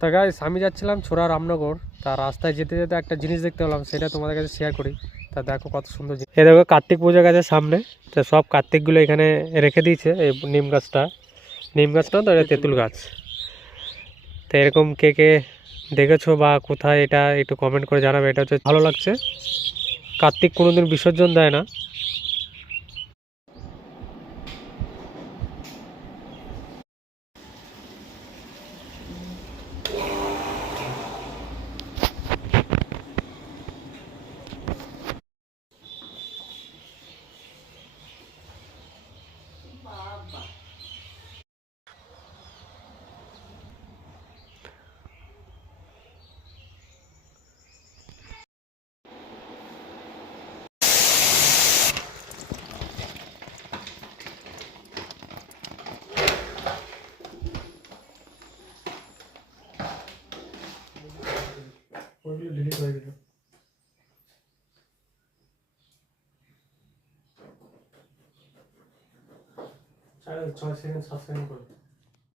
তা গাইস আমি যাচ্ছিলাম ছোড়া রামনগর। তা রাস্তায় যেতে যেতে একটা জিনিস দেখতে পেলাম, সেটা তোমাদের কাছে শেয়ার করি। তা দেখো কত সুন্দর জিনিস। এই দেখো কার্তিক পুজো গেছে সামনে। তো সব কার্তিকগুলো এখানে রেখে দিয়েছে। এই নিম গাছটা তো এটা তেঁতুল গাছ। তো এরকম কে কে দেখেছো বা কোথায় এটা একটু কমেন্ট করে জানাবে। এটা হচ্ছে ভালো লাগছে। কার্তিক কোনোদিন বিসর্জন দেয় না। ডিলিট হয়ে গেল। 6 সেকেন্ড 7 সেকেন্ড করে